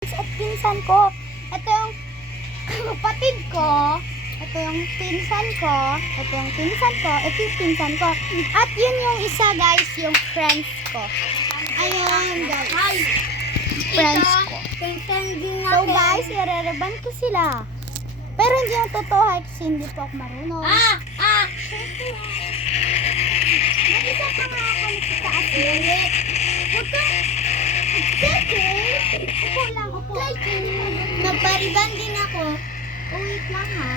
At pinsan ko. Ito yung kapatid ko. Ito yung pinsan ko. Ito yung pinsan ko. Ito yung pinsan ko. At yun yung isa guys, yung friends ko. Ayun guys. Friends ko. So guys, i-rereban ko sila. Pero hindi yung totoo kasi hindi po ako marunong. Mag-isa pa nga ako nagtataas ulit. Huwag ka. Upo lang, upo. Nagpariban din ako. Wait lang ha.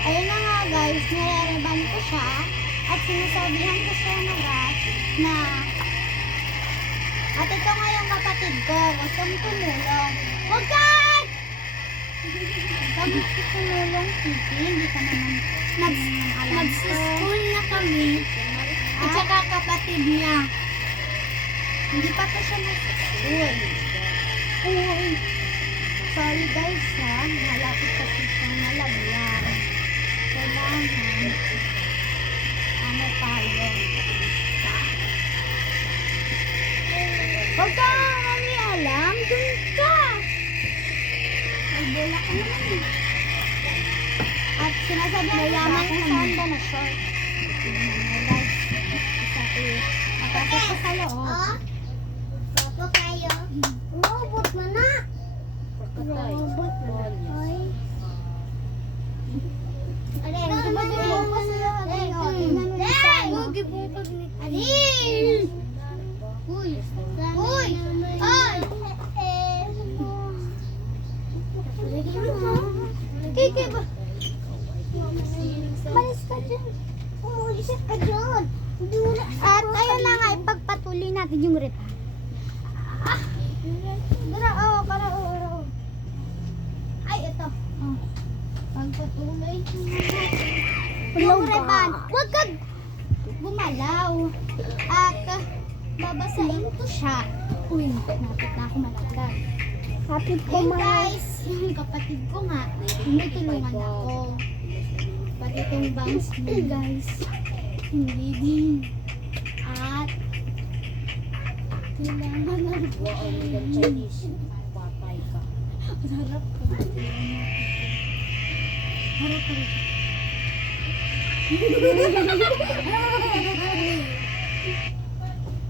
Ayun na nga guys, nire-reban ko siya. At sinasabihan ko siya na at ito nga yung kapatid ko, gustong tumulong. Huwag ka! Huwag ka tumulong, Titi. Hindi ka naman nag-school na kami. At saka kapatid niya. Hindi pa siya nag-school. Uy. Sorry guys ha. Malapit kasi siyang nalagyan. Kailangan ano tayo. Huwag ka kami alam. Dun ka. Ay, bola ka naman eh. At sinasabi na yaman kung saan ba na short. Guys, isa makasok ko sa loob. Papo kayo. Robot mo na. Robot mo na. Ay. Alin, gumagawin ko sa loob. Alin. Uy. Uy. Ay. Kiki ba? Malis ka dyan. Umalis ka dyan. At ayun na nga, ipagpatuloy natin yung repa. Para. Ay, ito. Pagpatuloy. Yung reban. Huwag ka gumalaw. At babasahin ko siya. Uy, napit na ako malaglag. Kapit ko guys, yung kapatid ko nga, tinutulungan ako. Pati itong bangs mo guys, hindi din. At kailangan na rin po ang Chinese. Patay ka. Harap ko. Harap ka rin.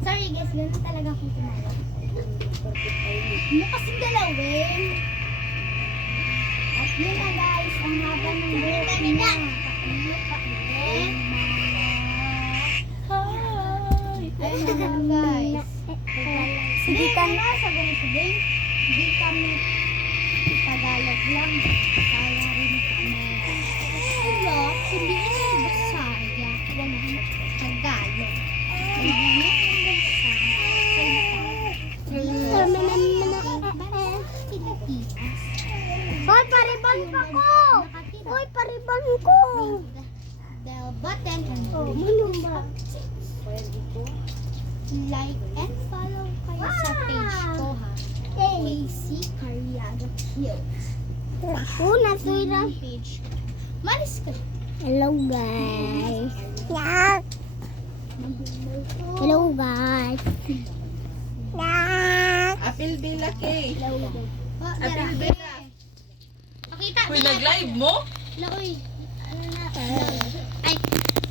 Sorry guys, gano'n talaga akong tumawag. Ano kasing galawin? At yun na guys, ang haba ng buhok niya. Pakilip. Ayun na guys. Sige ka na, sabi ni Puding. Hindi kami Tagalog lang. Kaya rin kami. Wala, hindi na Bisaya. Wala, Tagalog. Hoy, pariban pa ko! Hoy, pariban ko! Bell button and like and follow kayo sa page ko ha. Casey Cariaga Hills. Nasuira page. Maris ka. Hello guys. Hello guys. Apil Bila kay. Apil Bila. Pakita. Uy, nag-live mo? Uy. Ano na? Ay,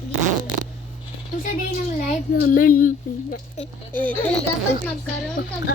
dito. Kung sa day ng live naman, dapat magkaroon kag